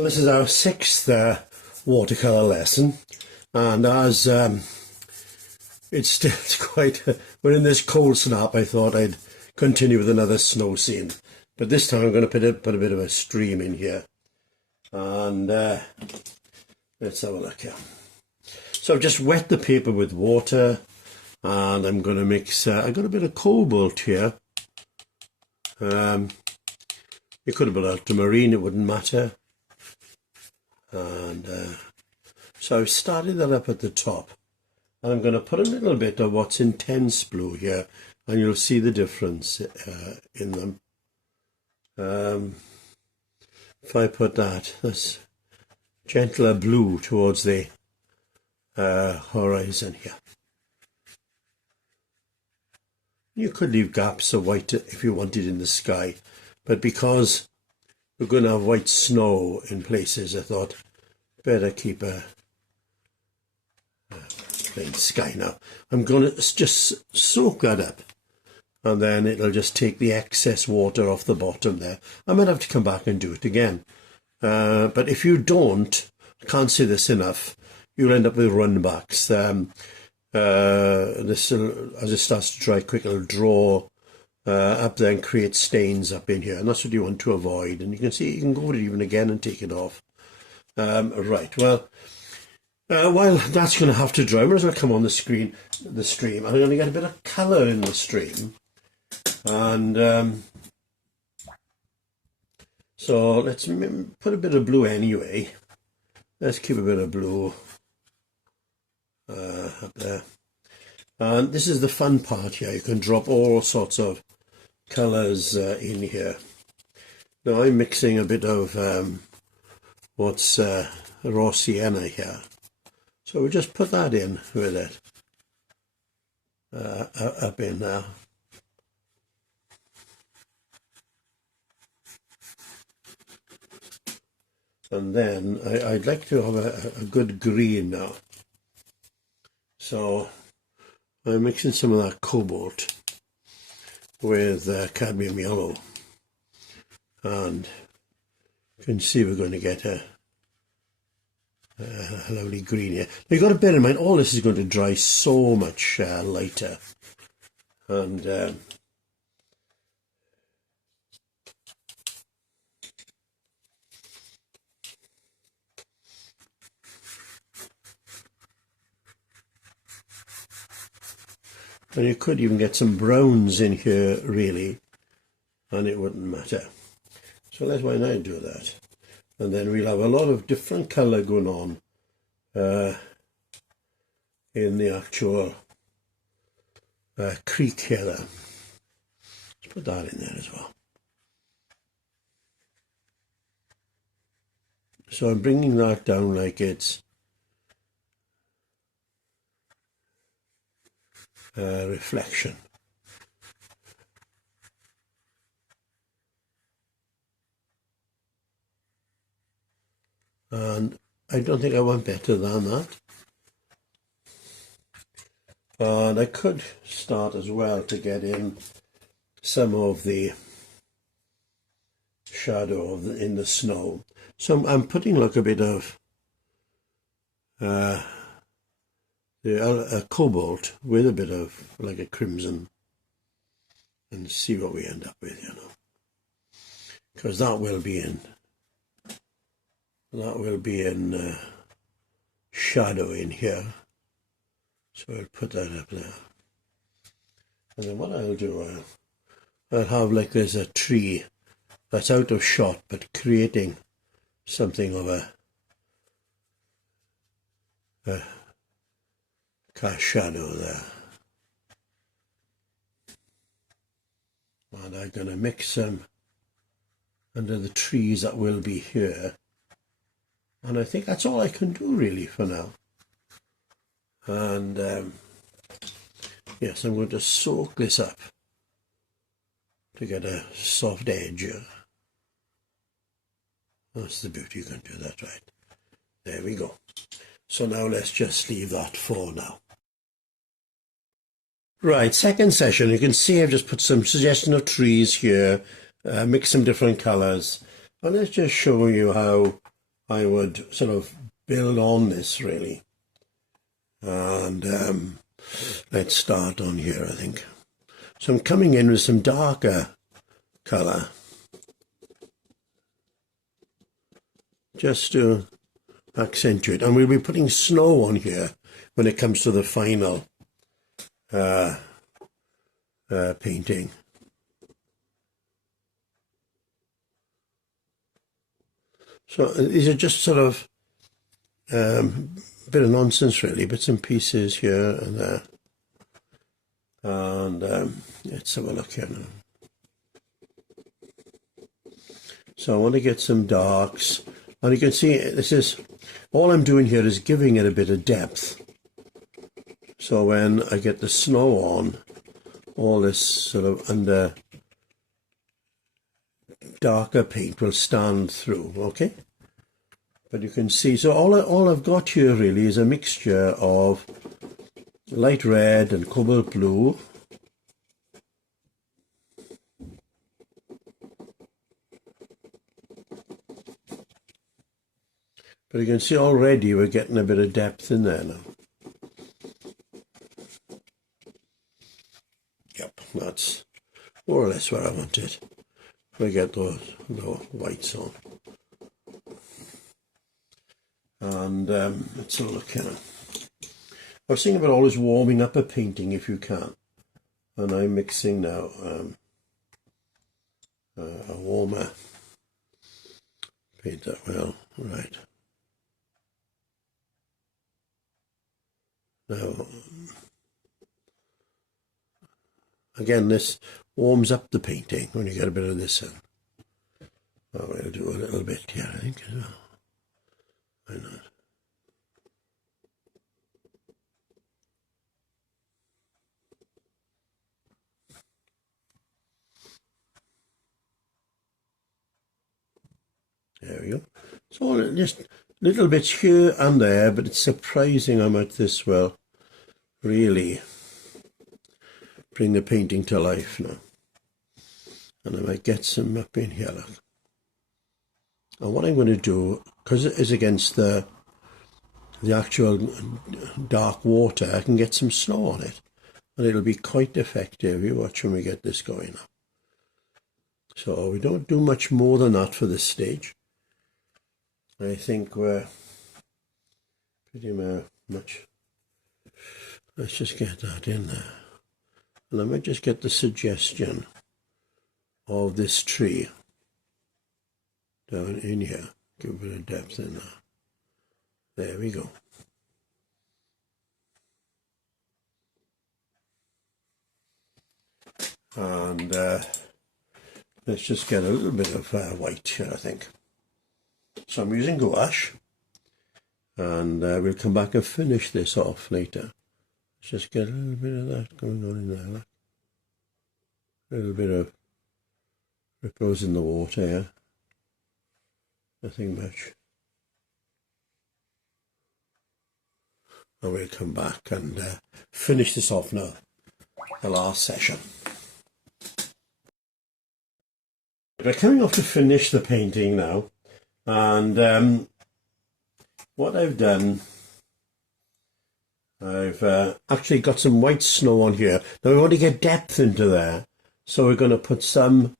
Well, this is our sixth watercolour lesson, and as it's still quite, we're in this cold snap, I thought I'd continue with another snow scene, but this time I'm going to put a bit of a stream in here, and let's have a look here. So I've just wet the paper with water, and I'm going to mix, I've got a bit of cobalt here. You could have put ultramarine, it wouldn't matter. And so I've started that up at the top, and I'm going to put a little bit of what's intense blue here, and you'll see the difference in them. If I put that's gentler blue towards the horizon here. You could leave gaps of white if you wanted in the sky, but because we're going to have white snow in places, I thought better keep a plain sky now. I'm going to just soak that up, and then it'll just take the excess water off the bottom there. I might have to come back and do it again. But if you don't, I can't say this enough, you'll end up with runbacks. This will, as it starts to dry quick, it'll draw up there and create stains up in here, and that's what you want to avoid. And you can see you can go over it even again and take it off. Right, well, while that's going to have to dry, I might as well come on the stream. I'm going to get a bit of colour in the stream, and so let's put a bit of blue anyway. Let's keep a bit of blue up there. And this is the fun part here. You can drop all sorts of colours in here. Now I'm mixing a bit of what's raw sienna here. So we'll just put that in with it. Up in there. And then I'd like to have a good green now. So I'm mixing some of that cobalt with cadmium yellow, and you can see we're going to get a lovely green here. Now you've got to bear in mind, all this is going to dry so much lighter, and and you could even get some browns in here, really, and it wouldn't matter. So let's why not do that. And then we'll have a lot of different colour going on in the actual creek here. Let's put that in there as well. So I'm bringing that down like it's reflection. And I don't think I want better than that. And I could start as well to get in some of the shadow in the snow. So I'm putting like a bit of a cobalt with a bit of like a crimson, and see what we end up with, you know, because that will be in shadow in here. So I'll put that up there, and then what I'll do, I'll have like there's a tree that's out of shot but creating something of a cast shadow there. And I'm going to mix them under the trees that will be here. And I think that's all I can do really for now. And yes, I'm going to soak this up to get a soft edge. That's the beauty, you can do that right. There we go. So now let's just leave that for now. Right, second session. You can see I've just put some suggestion of trees here, mix some different colours, and let's just show you how I would sort of build on this really. And let's start on here, I think. So I'm coming in with some darker colour, just to accentuate. And we'll be putting snow on here when it comes to the final painting. So these are just sort of a bit of nonsense really, bits and pieces here and there. And let's have a look here now. So I want to get some darks, and you can see this is, all I'm doing here is giving it a bit of depth. So when I get the snow on, all this sort of under darker paint will stand through, okay? But you can see, so all I've got here really is a mixture of light red and cobalt blue. But you can see already we're getting a bit of depth in there now. Yep, that's more or less where I want it. We get the whites on. And let's have a look here. I was thinking about always warming up a painting if you can. And I'm mixing now a warmer paint that well, right. Now, again, this warms up the painting when you get a bit of this in. Oh, we'll do a little bit here, I think, as well. Why not? There we go. So just little bits here and there, but it's surprising how much this will really bring the painting to life now. And I might get some up in here, look. And what I'm going to do, because it is against the actual dark water, I can get some snow on it. And it'll be quite effective. You watch when we get this going now. So we don't do much more than that for this stage. I think we're pretty much, let's just get that in there. And I might just get the suggestion of this tree down in here. Give a bit of depth in there. There we go. And let's just get a little bit of white here, I think. So I'm using gouache, and we'll come back and finish this off later. Let's just get a little bit of that going on in there. Look. A little bit of ripples in the water here. Nothing much. And we'll come back and finish this off now, the last session. We're coming off to finish the painting now, and what I've done, I've actually got some white snow on here. Now we want to get depth into there, so we're going to put some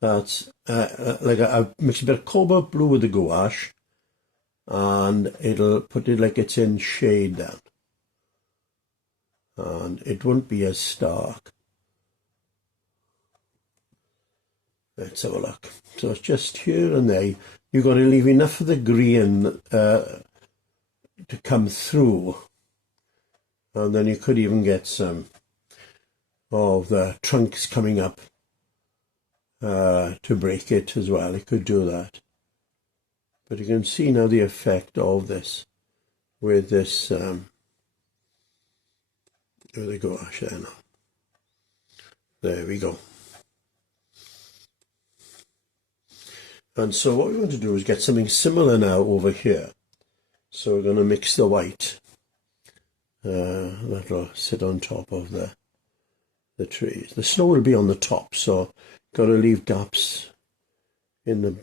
that's like I've mixed a bit of cobalt blue with the gouache, and it'll put it like it's in shade then, and it won't be as stark. Let's have a look. So it's just here and there. You've got to leave enough of the green to come through, and then you could even get some of the trunks coming up to break it as well. You could do that. But you can see now the effect of this with this with the gouache there now. There we go. And so what we want to do is get something similar now over here. So we're going to mix the white. That'll sit on top of the trees. The snow will be on the top, so got to leave gaps in the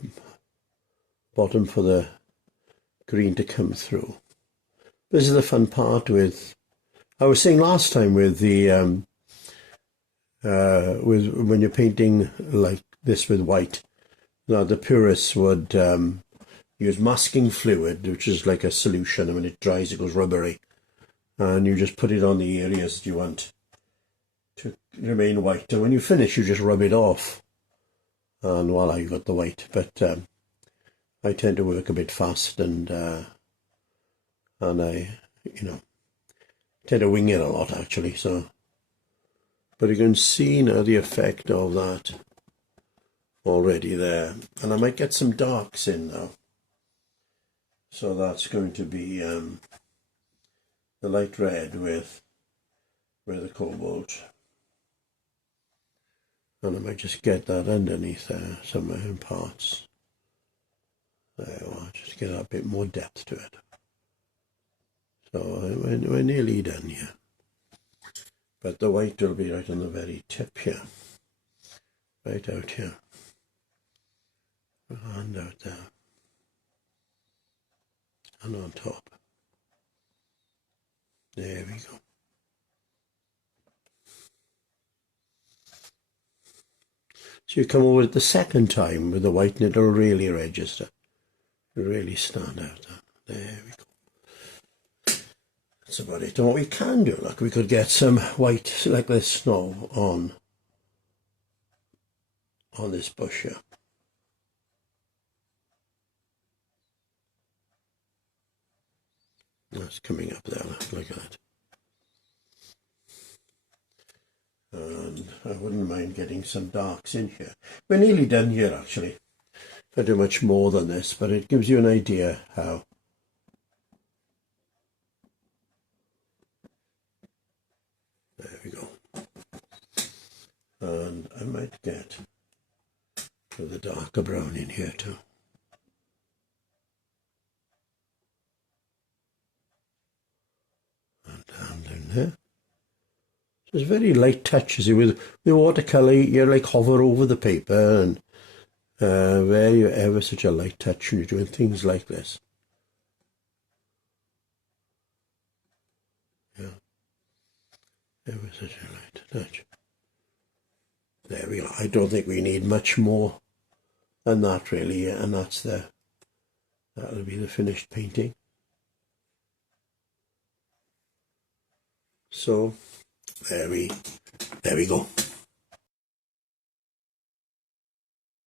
bottom for the green to come through. This is the fun part with, I was saying last time with the, with when you're painting like this with white, now the purists would use masking fluid, which is like a solution, and when it dries it goes rubbery, and you just put it on the areas that you want to remain white, and when you finish you just rub it off, and voila, you got the white. But I tend to work a bit fast, and I, tend to wing it a lot actually. So, but you can see now the effect of that already there, and I might get some darks in now. So that's going to be the light red with the cobalt, and I might just get that underneath there somewhere in parts. There you are, just get a bit more depth to it. So we're nearly done here, but the white will be right on the very tip here, right out here, and out there, and on top. There we go. So you come over it the second time with the white and it'll really register, really stand out. There we go. That's about it. And what we can do, look, we could get some white like this snow on this bush here. That's coming up there, look at that. And I wouldn't mind getting some darks in here. We're nearly done here actually. I do much more than this, but it gives you an idea how. There we go. And I might get the darker brown in here too. And down there. There's very light touches with watercolour. You like hover over the paper, and very ever such a light touch when you're doing things like this. Yeah, ever such a light touch. There we are. I don't think we need much more than that really, and that'll be the finished painting. So there we go.